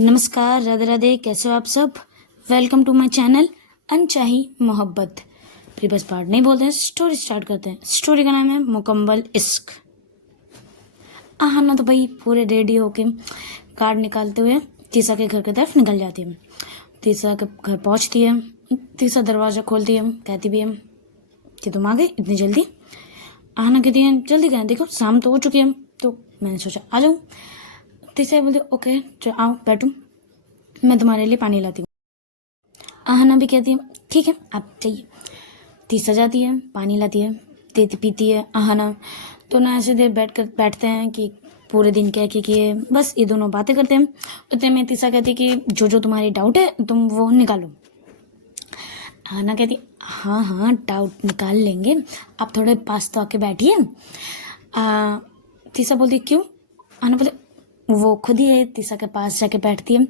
नमस्कार, राधे राधे। कैसे हो आप सब? वेलकम टू माय चैनल अनचाही मोहब्बत। फिर बस पार्ट नहीं बोलते हैं, स्टोरी स्टार्ट करते हैं। स्टोरी का नाम है मुकम्मल इश्क। आहाना तो भाई पूरे रेडी होके कार्ड निकालते हुए तीसा के घर की तरफ निकल जाती है। तीसा के घर पहुंचती है। तीसा दरवाज़ा खोलती है, कहती भी है कि तुम आ गए इतनी जल्दी। आहाना कहती है जल्दी कहें, देखो शाम तो हो चुकी है। तो मैंने सोचा आ जाऊँ। तीसा बोलती ओके चलो आओ बैठो, मैं तुम्हारे लिए पानी लाती हूँ। आहना भी कहती है ठीक है आप चाहिए। तीसा जाती है, पानी लाती है, देती पीती है आहना। तो ना ऐसे देर बैठते हैं कि पूरे दिन क्या किए, बस ये दोनों बातें करते हैं। उतने में तीसा कहती है कि जो जो तुम्हारी डाउट है तुम वो निकालो। आहना कहती हाँ हाँ डाउट निकाल लेंगे, आप थोड़े पास तो आके बैठिए। तीसा बोलती क्यों? आहना बोले वो खुद ही तीसा के पास जाके बैठती है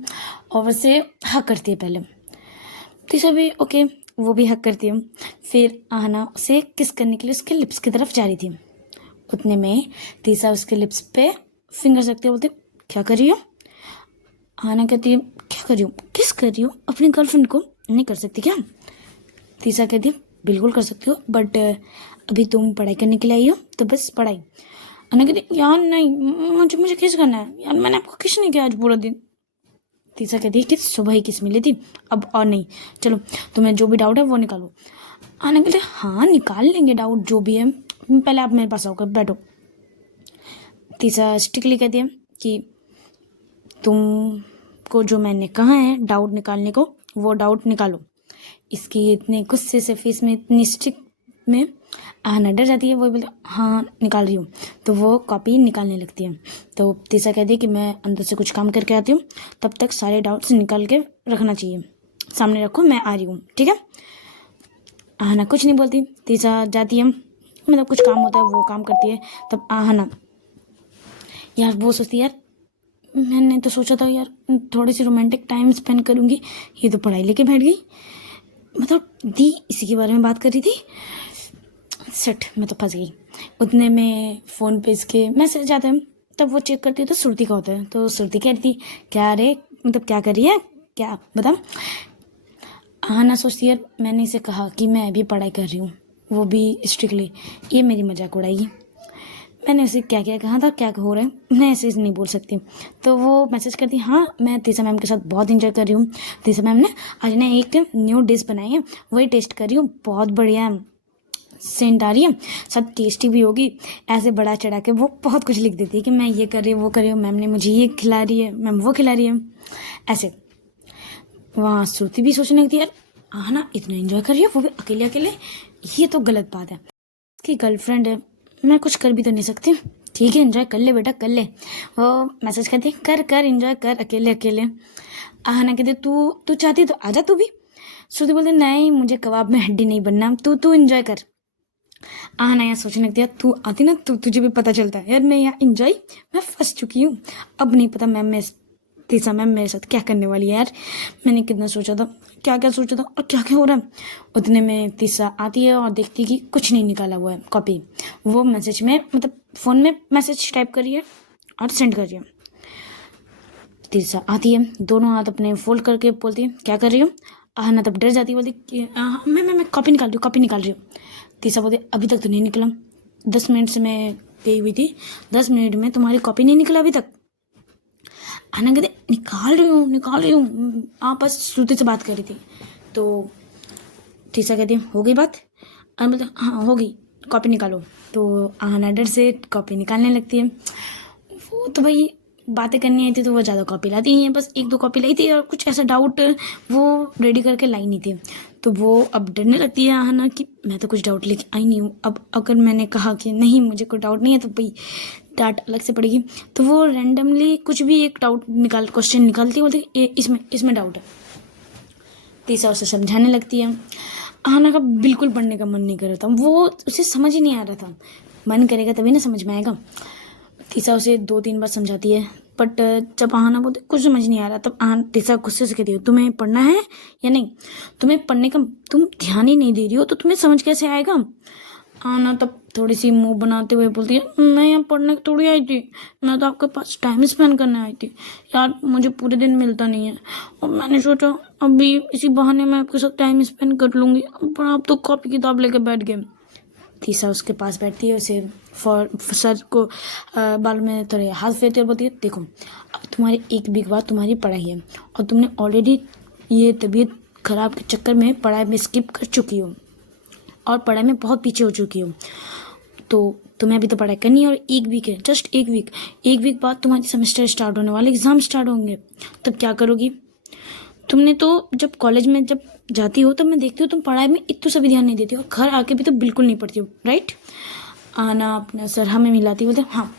और उसे हक करती है पहले। तीसा भी ओके, वो भी हक करती है। फिर आहना उसे किस करने के लिए उसके लिप्स की तरफ जा रही थी। उतने में तीसा उसके लिप्स पे फिंगर रखते बोलते क्या कर रही हो? आहना कहती है क्या कर रही हो? किस कर रही हो? अपनी गर्लफ्रेंड को नहीं कर सकती क्या? तीसा कहती है बिल्कुल कर सकती हो, बट अभी तुम पढ़ाई करने के लिए आई हो तो बस पढ़ाई। आहना कहती यार नहीं, मुझे किस करना है यार, मैंने आपको किस नहीं किया आज पूरा दिन। तीसा कहती है कि सुबह ही किस मिली थी, अब और नहीं, चलो तुम्हें जो भी डाउट है वो निकालो। आने कहते हाँ निकाल लेंगे डाउट जो भी है, पहले आप मेरे पास आओ, बैठो। तीसा स्ट्रिक्टली कहती है कि तुमको जो मैंने कहा है डाउट निकालने को वो डाउट निकालो। इसकी इतने गुस्से से फेस में इतनी स्ट्रिक्ट में आहना डर जाती है। वो बोलती हाँ निकाल रही हूँ, तो वो कॉपी निकालने लगती है। तो तीसा कहती है कि मैं अंदर से कुछ काम करके आती हूँ, तब तक सारे डाउट्स निकाल के रखना चाहिए, सामने रखो मैं आ रही हूँ, ठीक है। आहना कुछ नहीं बोलती। तीसा जाती है, मतलब कुछ काम होता है वो काम करती है। तब आहना यार वो सोचती है यार मैंने तो सोचा था यार थोड़ी सी रोमांटिक टाइम स्पेंड करूँगी, ये तो पढ़ाई लेके बैठ गई। मतलब दी इसी के बारे में बात कर रही थी, सट मैं तो फंस गई। उतने में फ़ोन पे इसके मैसेज आते हैं, तब वो चेक करती है तो श्रुति का होता है। तो श्रुति कहती क्या रे, मतलब क्या कर रही है, क्या बता। आहना सोचती है मैंने इसे कहा कि मैं अभी पढ़ाई कर रही हूँ, वो भी स्ट्रिक्टली, ये मेरी मजाक उड़ाएगी। मैंने उसे क्या क्या कहा था, क्या हो रहा है, मैं ऐसे नहीं बोल सकती। तो वो मैसेज करती हाँ मैं तीसा मैम के साथ बहुत इंजॉय कर रही हूँ। तीसा मैम ने आज ना एक न्यू डिश बनाई है, वही टेस्ट कर रही हूँ, बहुत बढ़िया है, सेंट आ रही है, सब टेस्टी भी होगी। ऐसे बड़ा चढ़ा के वो बहुत कुछ लिख देती है कि मैं ये कर रही हूँ वो कर रही हूँ, मैम ने मुझे ये खिला रही है, मैम वो खिला रही है। ऐसे वहाँ श्रुति भी सोचने लगती है यार आहना इतना एंजॉय कर रही है वो भी अकेले अकेले, ये तो गलत बात है, उसकी गर्लफ्रेंड है, मैं कुछ कर भी तो नहीं सकती। ठीक है एंजॉय कर ले बेटा कर ले। वो मैसेज करती कर कर एंजॉय कर अकेले अकेले। आहना कहती तू तू चाहती तो आजा तू भी। श्रुति बोलते नहीं मुझे कबाब में हड्डी नहीं बनना, तू एंजॉय कर। आहना यहाँ सोचने लगती है तू आती ना तो तुझे भी पता चलता है यार मैं यहाँ एंजॉय, मैं फंस चुकी हूँ, अब नहीं पता मैम तीसा मैम मेरे साथ क्या करने वाली है यार, मैंने कितना सोचा था, क्या क्या सोचा था और क्या क्या हो रहा है। उतने में तीसा आती है और देखती है कि कुछ नहीं निकाला हुआ है कॉपी, वो मैसेज में मतलब फ़ोन में मैसेज टाइप करिए और सेंड करिए। तीसा आती है, दोनों हाथ अपने फोल्ड करके बोलती है क्या कर रही हूँ। आहना तब डर जाती है, बोलती कि मैं कॉपी निकाल रही हूँ, कॉपी निकाल रही हूँ। तीसा बोलती अभी तक तो नहीं निकला, 10 मिनट से मैं गई हुई थी, 10 मिनट में तुम्हारी कॉपी नहीं निकला अभी तक। आहना कहते निकाल रही हूँ, आप बस श्रुति से बात कर रही थी। तो तीसा कहती हो गई बात, और बोलते हाँ हो गई, कॉपी निकालो। तो आहना डर से कॉपी निकालने लगती है। वो तो भाई बातें करनी आई थी तो वो ज़्यादा कॉपी लाती नहीं है, बस 1-2 कॉपी लाई थी और कुछ ऐसा डाउट वो रेडी करके लाई नहीं थी। तो वो अब डरने लगती है आहना कि मैं तो कुछ डाउट लेके आई नहीं हूँ, अब अगर मैंने कहा कि नहीं मुझे कोई डाउट नहीं है तो भाई डांट अलग से पड़ेगी। तो वो रैंडमली कुछ भी एक डाउट क्वेश्चन निकालती है, बोलती इसमें डाउट है। तीसा उसे समझाने लगती है। आहना का बिल्कुल पढ़ने का मन नहीं कर रहा था, वो उसे समझ ही नहीं आ रहा था, मन करेगा तभी ना समझ में आएगा। तीसा उसे 2-3 बार समझाती है, बट जब आहना बोलते कुछ समझ नहीं आ रहा तब तीसा गुस्से से कहती है तुम्हें पढ़ना है या नहीं, तुम्हें पढ़ने का तुम ध्यान ही नहीं दे रही हो तो तुम्हें समझ कैसे आएगा। आहना तब थोड़ी सी मुंह बनाते हुए बोलती है, मैं यहाँ पढ़ने थोड़ी आई थी, मैं तो आपके पास टाइम स्पेंड करने आई थी यार, मुझे पूरे दिन मिलता नहीं है और मैंने सोचा अभी इसी बहाने मैं आपके साथ टाइम स्पेंड कर लूँगी, पर आप तो कॉपी किताब लेके बैठ गए। तीसरा उसके पास बैठती है, उसे सर को बाल में थोड़े हाथ फेरते और बोलती है, देखो अब तुम्हारी एक वीक बाद तुम्हारी पढ़ाई है और तुमने ऑलरेडी ये तबीयत खराब के चक्कर में पढ़ाई में स्किप कर चुकी हो और पढ़ाई में बहुत पीछे हो चुकी हो, तो तुम्हें अभी तो पढ़ाई करनी है और एक वीक है, जस्ट एक वीक बाद तुम्हारी सेमेस्टर स्टार्ट होने वाले, एग्जाम स्टार्ट होंगे, तब क्या करोगी? तुमने तो जब कॉलेज में जब जाती हो तब मैं देखती हूँ तुम पढ़ाई में इतना सा भी ध्यान नहीं देती हो, घर आके भी तो बिल्कुल नहीं पढ़ती हो, राइट? आना अपना सर हमें मिलाती बोलते हाँ,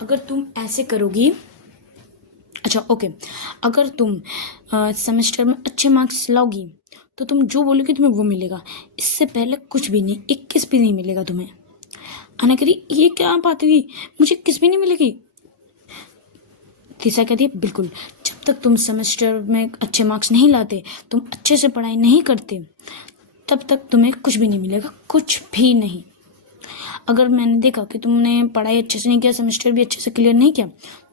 अगर तुम ऐसे करोगी, अच्छा ओके, अगर तुम सेमेस्टर में अच्छे मार्क्स लाओगी तो तुम जो बोलोगी तुम्हें वो मिलेगा, इससे पहले कुछ भी नहीं, 21 भी नहीं मिलेगा तुम्हें। आना करी ये क्या बात हुई, मुझे 21 भी नहीं मिलेगी? तीसरा कहती है बिल्कुल, जब तक तुम सेमेस्टर में अच्छे मार्क्स नहीं लाते, तुम अच्छे से पढ़ाई नहीं करते, तब तक तुम्हें कुछ भी नहीं मिलेगा, कुछ भी नहीं। अगर मैंने देखा कि तुमने पढ़ाई अच्छे से नहीं किया, सेमेस्टर भी अच्छे से क्लियर नहीं किया,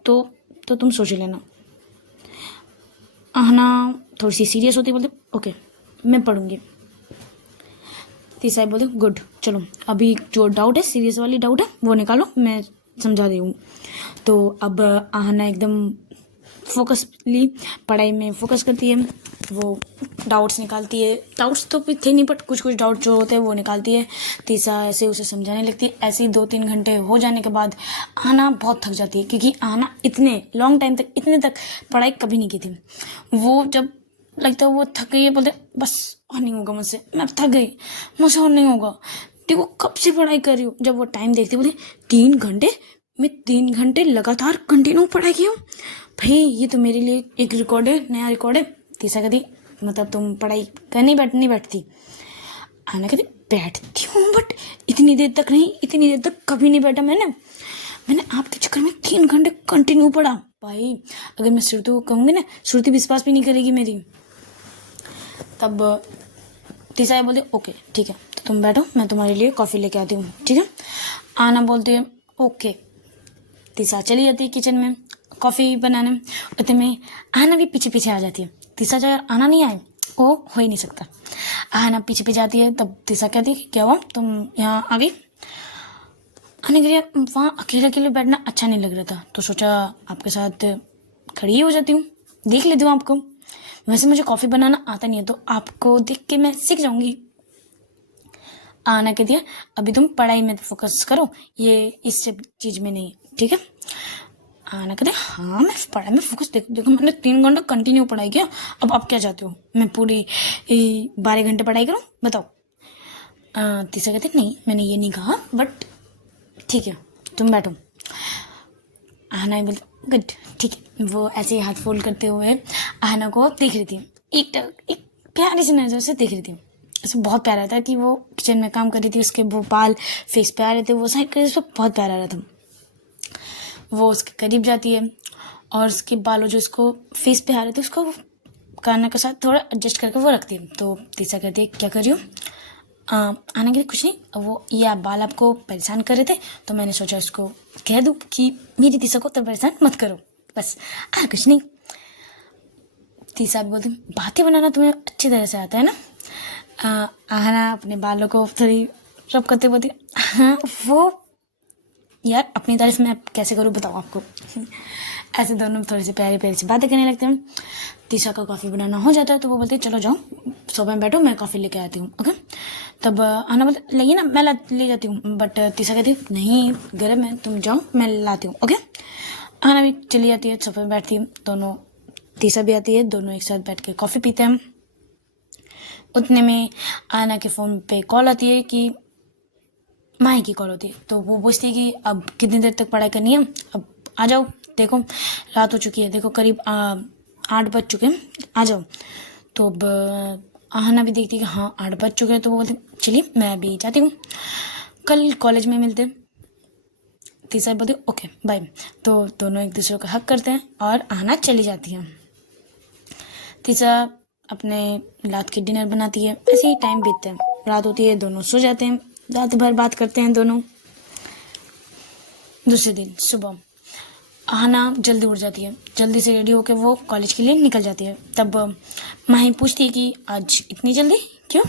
तो तुम सोच लेना। आहना थोड़ी सी सीरियस होती, बोलते ओके मैं पढ़ूंगी। तीसरा बोलते गुड, चलो अभी जो डाउट है, सीरियस वाली डाउट है वो निकालो, मैं समझा दे हूँ। तो अब आहना एकदम फोकसली पढ़ाई में फोकस करती है, वो डाउट्स निकालती है, डाउट्स तो थे नहीं बट कुछ कुछ डाउट जो होते हैं वो निकालती है। तीसरा ऐसे उसे समझाने लगती है। ऐसे ही 2-3 घंटे हो जाने के बाद आहना बहुत थक जाती है, क्योंकि आहना इतने लॉन्ग टाइम तक, इतने तक पढ़ाई कभी नहीं की थी। वो जब लगता है वो थक गई है, बोलते बस और नहीं होगा मुझसे, मैं थक गई, मुझसे और नहीं होगा, देखो कब से पढ़ाई कर रही हूँ। जब वो टाइम देखती बोलती 3 घंटे, मैं 3 घंटे लगातार कंटिन्यू पढ़ाई की हूँ भाई, ये तो मेरे लिए एक रिकॉर्ड है, नया रिकॉर्ड है। तीसरा कहती मतलब तुम पढ़ाई करने नहीं बैठती? आना कहती बैठती हूँ बट इतनी देर तक नहीं, इतनी देर तक कभी नहीं बैठा मैंने आपके चक्कर में 3 घंटे कंटिन्यू पढ़ा भाई। अगर मैं श्रुति को कहूँगी ना, श्रुति विश्वास भी नहीं करेगी मेरी। तब तीसरा बोलते ओके ठीक है, तो तुम बैठो, मैं तुम्हारे लिए कॉफ़ी लेके आती हूँ, ठीक है? आना बोलती है ओके। तीसरा चली जाती है किचन में कॉफ़ी बनाने, उतने में आना भी पीछे पीछे आ जाती है। तीसरा जब आना नहीं आए वो हो ही नहीं सकता। आना पीछे पीछे आती है, तब तीसरा कहती है क्या हुआ तुम यहाँ आ गई? आने के लिए वहाँ अकेले अकेले बैठना अच्छा नहीं लग रहा था, तो सोचा आपके साथ खड़ी ही हो जाती हूँ, देख लेती हूँ आपको। वैसे मुझे कॉफ़ी बनाना आता नहीं है, तो आपको देख के मैं सीख जाऊँगी। आना कह दिया अभी तुम पढ़ाई में फोकस करो, ये इस चीज़ में नहीं, ठीक है? आना कहते हाँ मैं पढ़ाई में फोकस, देखो मैंने 3 घंटा कंटिन्यू पढ़ाई किया, अब आप क्या चाहते हो मैं पूरी 12 घंटे पढ़ाई करूँ, बताओ? तीसरा कहते नहीं मैंने ये नहीं कहा, बट ठीक है तुम बैठो। आहना बोलती गुड ठीक है। वो ऐसे हाथ फोल्ड करते हुए आहना को देख रही थी, एक प्यारी सी नज़र से देख रही थी। उसको बहुत प्यारा था कि वो किचन में काम कर रही थी, उसके वो बाल फेस पे आ रहे थे, वो साइड कर उसको बहुत प्यारा आ रहा था। वो उसके करीब जाती है और उसके बालों जो उसको फेस पे आ रहे थे उसको काना के साथ थोड़ा एडजस्ट करके वो रखती है। तो तीसरा कहती है क्या कर रही हो? आने के लिए कुछ नहीं, वो ये बाल आपको परेशान कर रहे थे, तो मैंने सोचा उसको कह दूँ कि मेरी तीसरा को तो परेशान मत करो, बस कुछ नहीं। तीसरा भी बोलती बातें बनाना तुम्हें अच्छी तरह से आता है ना? आहना अपने बालों को थोड़ी रब करते बोलती हाँ वो यार अपनी तारीफ मैं कैसे करूँ बताओ आपको। ऐसे दोनों थोड़ी सी प्यारी प्यारी सी बातें करने लगते हैं। तीसरा का कॉफ़ी बनाना हो जाता है, तो वो बोलते चलो जाओ सोफे में बैठो, मैं कॉफ़ी लेके आती हूँ, ओके? तब आना बोलते लाइए ना, मैं ले जाती हूँ, बट तीसरा कहती नहीं गर्म है, तुम जाओ मैं लाती हूँ, ओके? आना भी चली जाती है, सोफे में बैठती है, दोनों तीसरा भी आती है, दोनों एक साथ बैठ के कॉफ़ी पीते हैं। उतने में आना के फ़ोन पे कॉल आती है कि माही की कॉल होती है, तो वो पूछती है कि अब कितनी देर तक पढ़ाई करनी है, अब आ जाओ, देखो रात हो चुकी है, देखो करीब 8 बज चुके हैं, आ जाओ। तो अब आहना भी देखती है कि हाँ 8 बज चुके हैं, तो वो बोलते चलिए मैं अभी जाती हूँ, कल कॉलेज में मिलते। तीसरा बोलते ओके बाय। तो दोनों एक दूसरे को हक करते हैं और आहना चली जाती है। तीसरा अपने रात की डिनर बनाती है, ऐसे ही टाइम बीतते हैं, रात होती है, दोनों सो जाते हैं, रात भर बात करते हैं दोनों। दूसरे दिन सुबह आहना जल्दी उठ जाती है, जल्दी से रेडी होकर वो कॉलेज के लिए निकल जाती है। तब माही पूछती है कि आज इतनी जल्दी क्यों?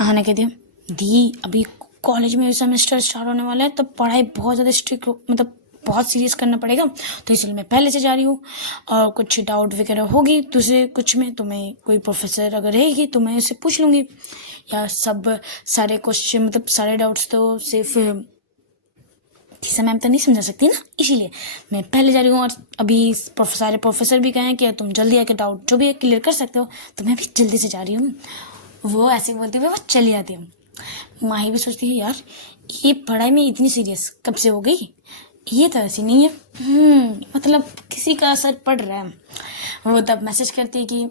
आहना कहती है दी अभी कॉलेज में सेमेस्टर स्टार्ट होने वाला है, तब पढ़ाई बहुत ज़्यादा स्ट्रिक्ट मतलब बहुत सीरियस करना पड़ेगा, तो इसलिए मैं पहले से जा रही हूँ। और कुछ डाउट वगैरह होगी तुझे कुछ में तो मैं कोई प्रोफेसर अगर रहेगी तो मैं उससे पूछ लूँगी, या सब सारे क्वेश्चन मतलब सारे डाउट्स तो सिर्फ तीसरा मैम तो नहीं समझा सकती ना, इसीलिए मैं पहले जा रही हूँ। और अभी सारे प्रोफेसर भी कहें कि तुम जल्दी आके डाउट जो भी है क्लियर कर सकते हो, तो मैं भी जल्दी से जा रही हूँ। वो ऐसे बोलते हुए वो चली जाती है। माही भी सोचती है यार ये पढ़ाई में इतनी सीरियस कब से हो गई, ये तो ऐसी नहीं है, मतलब किसी का असर पड़ रहा है। वो तब मैसेज करती है कि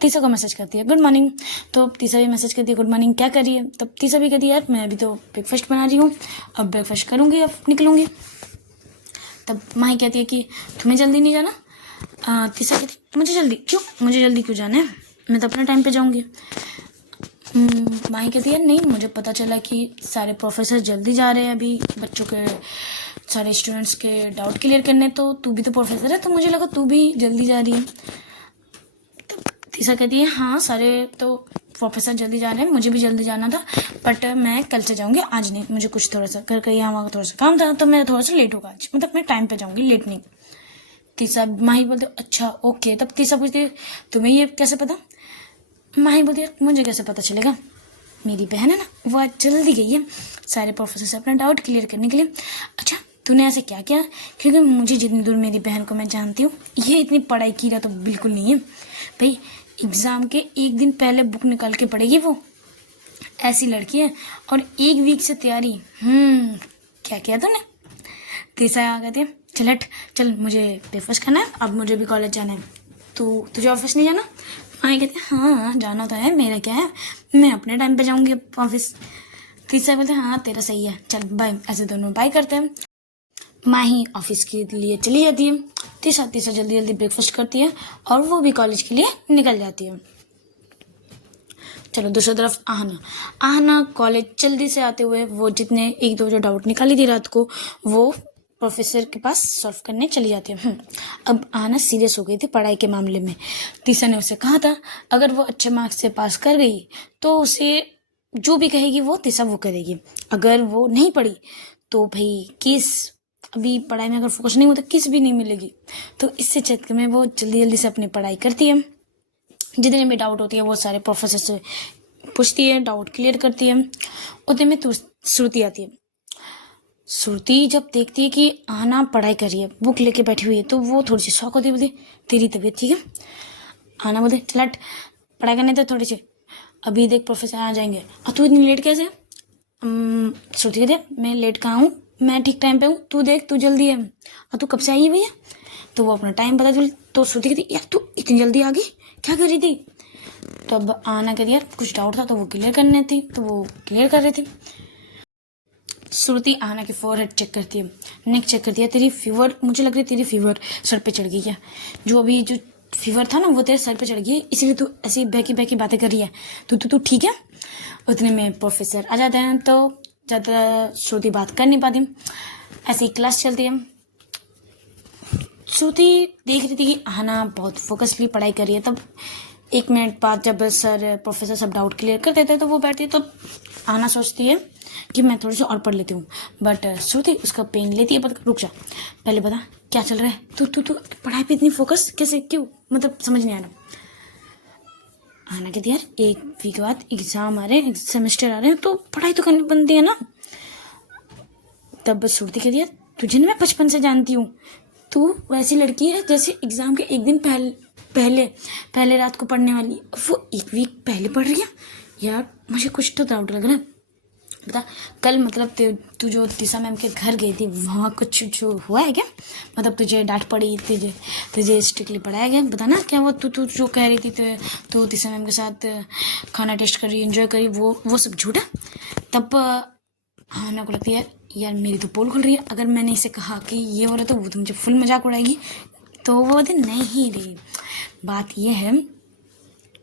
तीसरा को मैसेज करती है गुड मॉर्निंग, तो तीसरा भी मैसेज करती है गुड मॉर्निंग क्या कर रही है। तब तीसरा भी कहती है यार मैं अभी तो ब्रेकफास्ट बना रही हूँ, अब ब्रेकफास्ट करूँगी अब निकलूँगी। तब माही कहती है कि तुम्हें जल्दी नहीं जाना? तीसरा कहती मुझे जल्दी क्यों जाना है, मैं तो अपने टाइम पे जाऊँगी। माही कहती है नहीं मुझे पता चला कि सारे प्रोफेसर जल्दी जा रहे हैं अभी बच्चों के सारे स्टूडेंट्स के डाउट क्लियर करने, तो तू भी तो प्रोफेसर है तो मुझे लगा तू भी जल्दी जा रही है। तो तीसरा कहती है हाँ सारे तो प्रोफेसर जल्दी जा रहे हैं, मुझे भी जल्दी जाना था बट मैं कल से जाऊँगी आज नहीं, मुझे कुछ थोड़ा सा घर का यहाँ वहाँ थोड़ा सा काम था तो मैं थोड़ा सा लेट होगा आज, मतलब मैं टाइम पे जाऊँगी लेट नहीं। तीसरा माही बोलते अच्छा ओके। तब तीसरा पूछती तुम्हें ये कैसे पता? माही बोलती है मुझे कैसे पता चलेगा, मेरी बहन है ना वो आज जल्दी गई है सारे प्रोफेसर से अपना डाउट क्लियर करने के लिए। अच्छा तूने ऐसे क्या किया? क्योंकि मुझे जितनी दूर मेरी बहन को मैं जानती हूँ ये इतनी पढ़ाई की रहा तो बिल्कुल नहीं है भाई, एग्ज़ाम के एक दिन पहले बुक निकाल के पढ़ेगी वो, ऐसी लड़की है। और एक वीक से तैयारी, क्या किया तूने? तीसरा आ गए थे चल हट चल मुझे ब्रेकफास्ट करना है अब मुझे भी कॉलेज जाना है, तुझे ऑफिस नहीं जाना? माही कहते हैं हाँ जाना तो है, मेरा क्या है मैं अपने टाइम पे जाऊँगी ऑफिस। तीसरा बोलते हैं हाँ तेरा सही है चल बाय, ऐसे दोनों बाय करते हैं। माही ऑफिस के लिए चली जाती है, तीसरा जल्दी जल्दी ब्रेकफास्ट करती है और वो भी कॉलेज के लिए निकल जाती है। चलो दूसरी तरफ आहना कॉलेज जल्दी से आते हुए वो जितने एक दो जो डाउट निकाली थी रात को वो प्रोफेसर के पास सॉल्व करने चली जाती है। अब आहना सीरियस हो गई थी पढ़ाई के मामले में। तीसरा ने उसे कहा था अगर वो अच्छे मार्क्स से पास कर गई तो उसे जो भी कहेगी वो तीसरा वो करेगी, अगर वो नहीं पढ़ी तो भाई किस अभी पढ़ाई में अगर फोकस नहीं होता किस भी नहीं मिलेगी। तो इससे चक्कर में वो जल्दी जल्दी से अपनी पढ़ाई करती है, जितने भी डाउट होती है वो सारे प्रोफेसर से पूछती है डाउट क्लियर करती है। उतने में श्रुति आती है। श्रुति जब देखती है कि आहना पढ़ाई कर रही है बुक लेके बैठी हुई है तो वो थोड़ी सी शॉक होती है, बोलती तेरी तबीयत ठीक है? आहना बोलते चल हट पढ़ाई करने तो थोड़ी सी, अभी देख प्रोफेसर आ जाएंगे और तू इतनी लेट कैसे? श्रुति कहती है मैं लेट कहाँ हूँ, मैं ठीक टाइम पे हूँ, तू देख तू जल्दी है और तू कब से आई है भैया? तो वो अपना टाइम पता चल, तो श्रुति कहती यार तू इतनी जल्दी आ गई क्या कर रही थी? तब आहना कहती यार कुछ डाउट था तो वो क्लियर करने थी तो वो क्लियर कर रही थी। श्रुति आहना की फोरहेड चेक करती है, नेक चेक करती है, तेरी फीवर मुझे लग रही है तेरी फीवर सर पे चढ़ गई है, जो अभी जो फीवर था ना वो तेरे सर पे चढ़ गई है इसलिए तू ऐसी बहकी बातें कर रही है, तू ठीक है? उतने में प्रोफेसर आ जाते हैं तो ज़्यादा श्रुति बात कर नहीं पाती, ऐसी क्लास चलती है। श्रुति देख रही थी कि आहना बहुत फोकसली पढ़ाई कर रही है। तब एक मिनट बाद जब प्रोफेसर सब डाउट क्लियर कर देते हैं तो वो बैठती है, तो आहना सोचती है कि मैं थोड़ी सी और पढ़ लेती हूँ, बट श्रुति उसका पेन लेती है। रुक जा पहले बता क्या चल रहा है, तू पढ़ाई पे इतनी फोकस कैसे क्यों, मतलब समझ नहीं आ रहा। आहना कहती यार एक वीक बाद एग्जाम आ रहे हैं सेमेस्टर आ रहे हैं तो पढ़ाई तो करनी बनती है ना। तब श्रुति कहती यार तुझे ना मैं बचपन से जानती हूँ, तू वैसी लड़की है जैसे एग्जाम के एक दिन पहले रात को पढ़ने वाली, वो एक वीक पहले पढ़ रही है। यार मुझे कुछ तो डाउट लग रहा है, बता कल मतलब तू जो तीसरा मैम के घर गई थी वहाँ कुछ जो हुआ है क्या, मतलब तुझे डांट पड़ी, तुझे स्ट्रिक्टली पढ़ाया गया, बता ना क्या वो तू जो कह रही थी तो तीसरा मैम के साथ खाना टेस्ट करी एंजॉय करी वो सब झूठा। तब आहना को लगती है यार मेरी तो पोल खुल रही है, अगर मैंने इसे कहा कि ये हो रहा तो वो तो मुझे फुल मजाक उड़ाएगी। तो वो बोलते नहीं रे बात ये है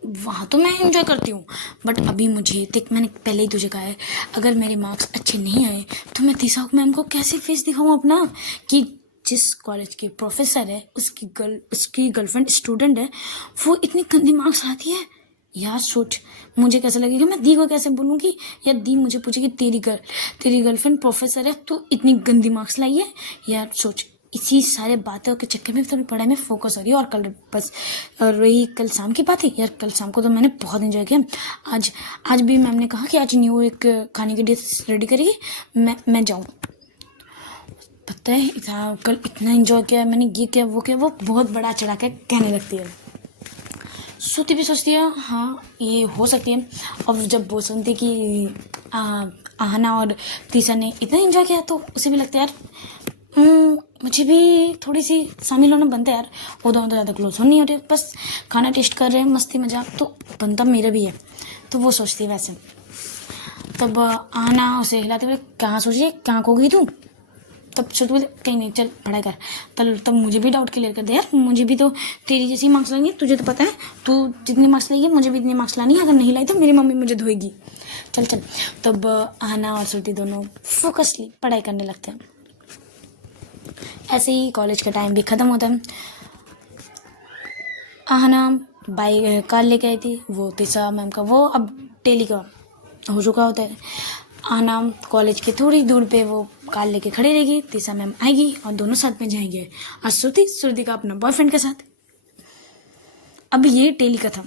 वहाँ तो मैं एंजॉय करती हूँ, बट अभी मुझे देख, मैंने पहले ही तुझे कहा है, अगर मेरे मार्क्स अच्छे नहीं आए तो मैं तीसा मैम को कैसे फेस दिखाऊँ अपना, कि जिस कॉलेज की प्रोफेसर है उसकी गर्लफ्रेंड स्टूडेंट है, वो इतनी गंदी मार्क्स लाती है। यार सोच, मुझे कैसा लगेगा, मैं दी को कैसे बोलूँगी, या दी मुझे पूछेगी तेरी गर्लफ्रेंड प्रोफेसर है तो इतनी गंदी मार्क्स लाई है। यार सोच, इसी सारे बातों के चक्कर में थोड़ी पढ़ाई में फोकस हो रही है। और कल बस, और रही कल शाम की बात है, यार कल शाम को तो मैंने बहुत एंजॉय किया। आज भी मैम ने कहा कि आज न्यू एक खाने की डिश रेडी करेगी, मैं जाऊँ। पता है कल इतना एंजॉय किया मैंने, ये किया वो किया, वो बहुत बड़ा चढ़ा के कहने लगती है। श्रुति भी सोचती है हाँ ये हो सकती है। और जब वो सुनती कि आहना और तीसा ने इतना एंजॉय किया तो उसे भी लगता है यार मुझे भी थोड़ी सी शामिल होना बनता है यार। वो दोनों तो ज़्यादा क्लोज हो नहीं हो रहे, बस खाना टेस्ट कर रहे हैं, मस्ती मजाक तो बनता मेरा भी है। तो वो सोचती है वैसे। तब आहना उसे हिलाते हुए कहाँ सोच रही है, कहाँ खो गई तू। तब श्रुति बोले कहीं नहीं, चल पढ़ाई कर। तब मुझे भी डाउट क्लियर कर दे यार, मुझे भी तो तेरी जैसी मार्क्स लाएंगे, तुझे तो पता है तू जितने मार्क्स लाएगी मुझे भी इतने मार्क्स लानी है, अगर नहीं लाई तो मेरी मम्मी मुझे धोएगी। चल चल। तब आहना और श्रुति दोनों फोकसली पढ़ाई करने लगते हैं। ऐसे ही कॉलेज का टाइम भी ख़त्म होता है। आहना बाइक कार लेके आई थी, वो तीसा मैम का वो अब डेली का हो चुका होता है। आहना कॉलेज के थोड़ी दूर पे वो कार लेके खड़ी रहेगी, तीसा मैम आएगी और दोनों साथ में जाएंगे। और श्रुति का अपना बॉयफ्रेंड के साथ। अब ये डेली का था।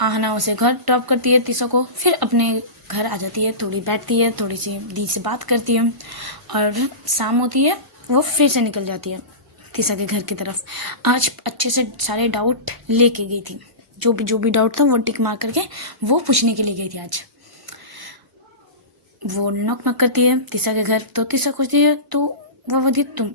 आहना उसे घर ड्रॉप करती है तीसा को, फिर अपने घर आ जाती है, थोड़ी बैठती है, थोड़ी सी दी से बात करती है, और शाम होती है वो फिर से निकल जाती है तीसा के घर की तरफ। आज अच्छे से सारे डाउट लेके गई थी, जो भी डाउट था वो टिक मार करके वो पूछने के लिए गई थी आज। वो नॉक करती है तीसा के घर, तो तीसा पूछती है तो वो बोलती है तुम।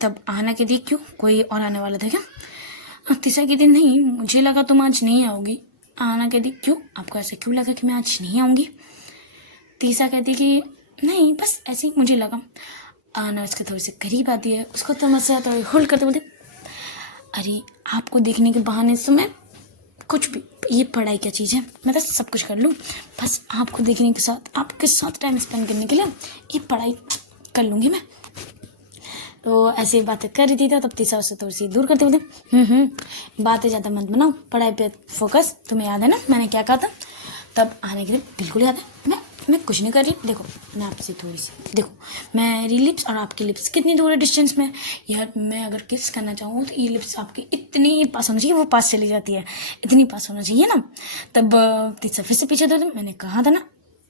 तब आहना कहती है क्यों, कोई और आने वाला था क्या। तीसा कहती नहीं, मुझे लगा तुम आज नहीं आओगी। आहना कहती क्यों, आपको ऐसा क्यों लगा कि मैं आज नहीं आऊँगी। तीसा कहती कि नहीं बस ऐसे ही मुझे लगा। आहना उसके थोड़ी सी करीब आती है, उसको तमस्या तो होल्ड करते बोलते अरे आपको देखने के बहाने से मैं कुछ भी, ये पढ़ाई क्या चीज़ है, मैं तो सब कुछ कर लूँ, बस आपको देखने के साथ आपके साथ टाइम स्पेंड करने के लिए ये पढ़ाई कर लूँगी मैं। तो ऐसी बातें कर रही थी तब तीसा उससे थोड़ी सी दूर करते बोलते बातें ज़्यादा मत बनाओ, पढ़ाई पे फोकस। तुम्हें याद है ना मैंने क्या कहा था। तब आने के लिए बिल्कुल याद है, मैं कुछ नहीं कर रही। देखो मैं आपसे थोड़ी सी, देखो मेरी लिप्स और आपकी लिप्स कितनी दूर है डिस्टेंस में। यार मैं अगर किस करना चाहूँ तो ये लिप्स आपकी इतनी पास होना चाहिए, वो पास चली जाती है, इतनी पास होना चाहिए ना। तब तीसरा फिर से पीछे दो, मैंने कहा था ना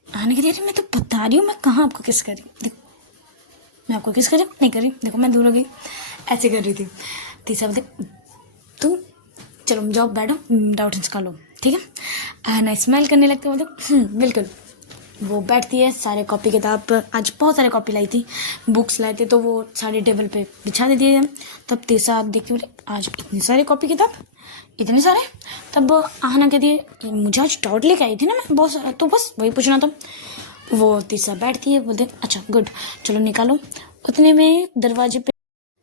आने के लिए, मैं तो बता रही हूँ मैं कहाँ आपको किस कर रही हूँ। देखो मैं आपको किस कर रही हूँ, नहीं कर रही, देखो मैं दूर हो गई, ऐसे कर रही थी। तीसरा बोलते तुम चलो जाओ बैठो, डाउट निकालो ठीक है। ना स्माइल करने लगते बोलते बिल्कुल। वो बैठती है, सारे कॉपी किताब, आज बहुत सारे कॉपी लाई थी, बुक्स लाए थे, तो वो सारे टेबल पे बिछा देती है। तब तीसरा आप देखते बोले आज इतने सारे कॉपी किताब, इतने सारे। तब आहना कहती है मुझे आज डाउट लेके आई थी ना मैं बहुत सारा, तो बस वही पूछना था। वो तीसरा बैठती है, बोलते अच्छा गुड चलो निकालो। उतने में दरवाजे पे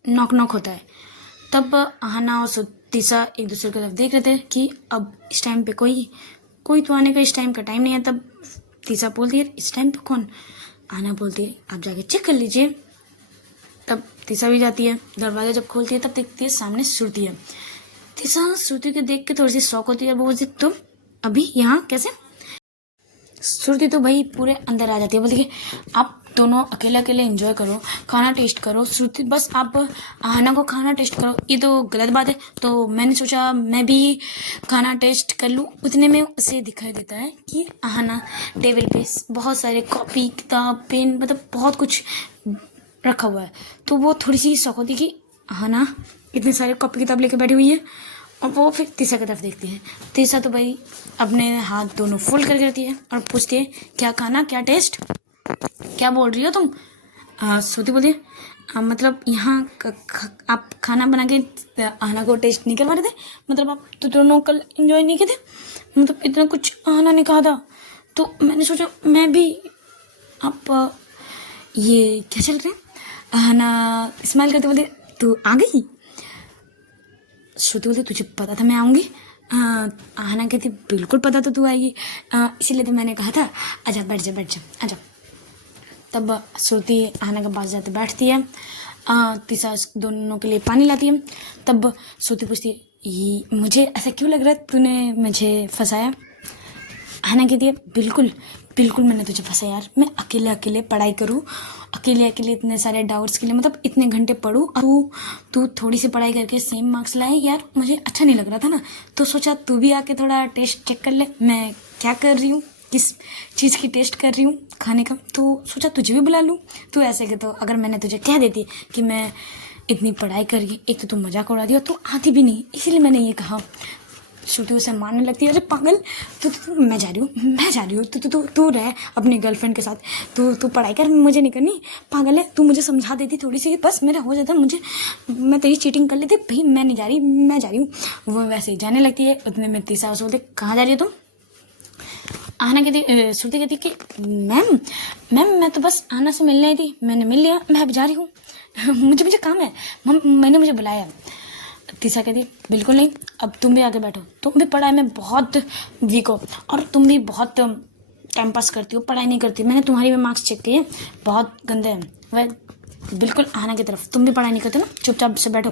नॉक होता है। तब आहना और तीसरा एक दूसरे की तरफ देख रहे थे कि अब इस टाइम पे कोई तो आने का इस टाइम का टाइम नहीं है। तब तीसरा बोलती है इस टाइम पे कौन। आहना बोलती है आप जाके चेक कर लीजिए। तब तीसरा भी जाती है, दरवाजा जब खोलती है तब देखती है सामने श्रुति है। तीसरा श्रुति को देख के थोड़ी सी शौक होती है, वो बोलती तुम अभी यहाँ कैसे। श्रुति तो भाई पूरे अंदर आ जाती है, बोलती है आप दोनों अकेले अकेले एंजॉय करो, खाना टेस्ट करो। श्रुति बस आप आहना को खाना टेस्ट करो, ये तो गलत बात है। तो मैंने सोचा मैं भी खाना टेस्ट कर लूँ। उतने में उसे दिखाई देता है कि आहना टेबल पे बहुत सारे कॉपी किताब पेन मतलब बहुत कुछ रखा हुआ है। तो वो थोड़ी सी शौक होती कि आहना इतने सारे कॉपी किताब लेके बैठी हुई है। और वो फिर तीसरा की तरफ देखती है। तीसरा तो भाई अपने हाथ दोनों फोल्ड करके रखती है और पूछती है क्या खाना क्या टेस्ट, क्या बोल रही हो तुम। श्रुति बोलती है मतलब यहाँ आप खाना बना के आहना को टेस्ट नहीं करवा रहे थे, मतलब आप तो दोनों कल एंजॉय नहीं किए थे, मतलब इतना कुछ आहना ने कहा था। तो मैंने सोचा मैं भी आप ये क्या चल रहे हैं। आहना स्माइल करते बोलते तू आ गई। श्रुति बोलती तुझे पता था मैं आऊँगी? आहना कहती बिल्कुल पता तो तू आएगी, इसीलिए तो मैंने कहा था। आजा बैठ जा आजा। तब श्रुति आहना के पास जाते बैठती है, तिसा दोनों के लिए पानी लाती है। तब श्रुति पूछती है मुझे ऐसा क्यों लग रहा है तूने मुझे फंसाया? आहना कहती है बिल्कुल बिल्कुल मैंने तुझे फंसा यार, मैं अकेले पढ़ाई करूँ, अकेले इतने सारे डाउट्स के लिए, मतलब इतने घंटे पढ़ूँ और तू थोड़ी सी पढ़ाई करके सेम मार्क्स लाए यार, मुझे अच्छा नहीं लग रहा था ना, तो सोचा तू भी आके थोड़ा टेस्ट चेक कर ले मैं क्या कर रही हूँ, किस चीज़ की टेस्ट कर रही हूँ खाने का, तो सोचा तुझे भी बुला लूँ। तू ऐसे कि तो अगर मैंने तुझे कह देती कि मैं इतनी पढ़ाई कर रही, एक तो तू मजाक उड़ा दिया, तो आती भी नहीं, इसीलिए मैंने ये कहा। श्रुति उसे मारने लगती है, अरे पागल तू मैं जा रही हूँ तू रह अपने गर्लफ्रेंड के साथ, तू पढ़ाई कर, मुझे नहीं करनी, पागल है, तू मुझे समझा देती थोड़ी सी, बस मेरा हो जाता, मैं तेरी चीटिंग कर लेती, भाई मैं नहीं जा रही, मैं जा रही हूँ। वो वैसे ही जाने लगती है, उतने में तीसरा बोलते कहाँ जा रही हो तुम? आहना कहती, श्रुति कहती कि मैम मैं तो बस आहना से मिलने आई थी, मैंने मिल लिया, मैं अब जा रही हूँ। मुझे काम है, मैंने मुझे बुलाया। तीसरा कहती बिल्कुल नहीं, अब तुम भी आगे बैठो, तुम भी पढ़ाई में बहुत वीक हो और तुम भी बहुत टाइम पास करती हो, पढ़ाई नहीं करती, मैंने तुम्हारी भी मार्क्स चेक किए बहुत गंदे हैं। वह बिल्कुल आहना की तरफ, तुम भी पढ़ाई नहीं करते ना, चुपचाप से बैठो,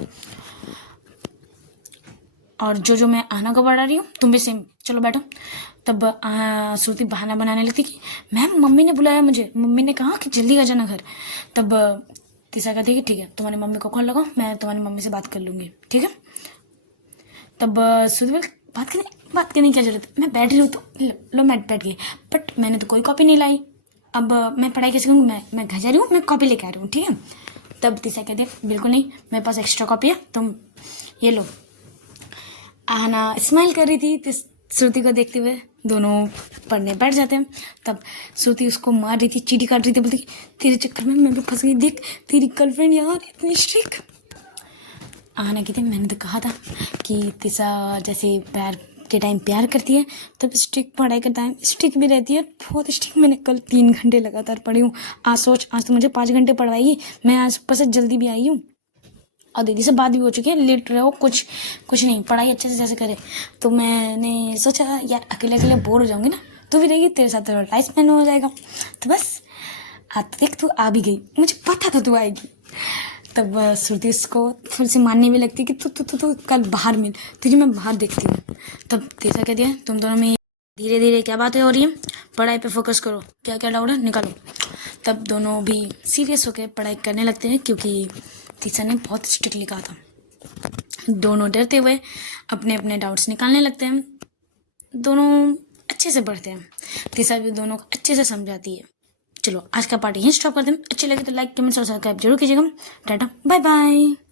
और जो मैं आहना को पढ़ा रही हूँ तुम भी सेम, चलो बैठो। तब श्रुति बहाना बनाने लगती कि मैम मम्मी ने बुलाया मुझे, मम्मी ने कहा कि जल्दी आ जाना घर। तब तीसरा कहती है कि ठीक है तुम्हारी मम्मी को कॉल लगाओ, मैं तुम्हारी मम्मी से बात कर लूँगी, ठीक है। तब श्रुति बोली बात करने की क्या जरूरत है, मैं बैठ रही हूँ तो लो मैं बैठ गई, बट मैंने तो कोई कॉपी नहीं लाई, अब मैं पढ़ाई कैसे करूँगी, मैं घर जा रही हूँ, मैं कॉपी लेके आ रही हूँ, ठीक है। तब तीसरा कहती है बिल्कुल नहीं, मेरे पास एक्स्ट्रा कॉपी है, तुम ये लो। आहना स्माइल कर रही थी श्रुति को देखते हुए, दोनों पढ़ने बैठ जाते हैं। तब श्रुति उसको मार रही थी, चीटी काट रही थी, बोलती तेरे चक्कर में मैं भी फंस गई, देख तेरी गर्लफ्रेंड यार इतनी स्ट्रिक्ट। आहना कहती मैंने तो कहा था कि तिसा जैसे प्यार के टाइम प्यार करती है तब स्ट्रिक्ट पढ़ाई का टाइम स्ट्रिक्ट भी रहती है, बहुत स्ट्रिक्ट। मैंने कल 3 घंटे लगातार पढ़ी हूँ, आज सोच आज तो मुझे 5 घंटे पढ़वाई, मैं आज ऊपर से जल्दी भी आई हूँ और दीदी से बात भी हो चुकी है, लेट रहो कुछ नहीं, पढ़ाई अच्छे से जैसे करे। तो मैंने सोचा यार अकेले बोर हो जाऊंगी ना, तू भी रहेगी, तेरे साथ थोड़ा टाइम स्पेंड हो जाएगा, तो बस देख तू आ भी गई, मुझे पता था तू आएगी। तब श्रुति को थोड़ी सी मानने भी लगती कि तू कल बाहर मिल, तुझे मैं बाहर देखती हूँ। तब तीसरा कह दिया तुम दोनों में धीरे धीरे क्या बातें हो रही हैं, पढ़ाई पे फोकस करो, क्या क्या डाउट है निकालो। तब दोनों भी सीरियस होकर पढ़ाई करने लगते हैं, क्योंकि तीसरा ने बहुत स्ट्रिक्टली कहा था। दोनों डरते हुए अपने अपने डाउट्स निकालने लगते हैं, दोनों अच्छे से पढ़ते हैं, तीसरा भी दोनों को अच्छे से समझाती है। चलो आज का पार्टी यहीं स्टॉप करते हैं, अच्छी लगे तो लाइक कमेंट और सब्सक्राइब जरूर कीजिएगा। Tata bye bye.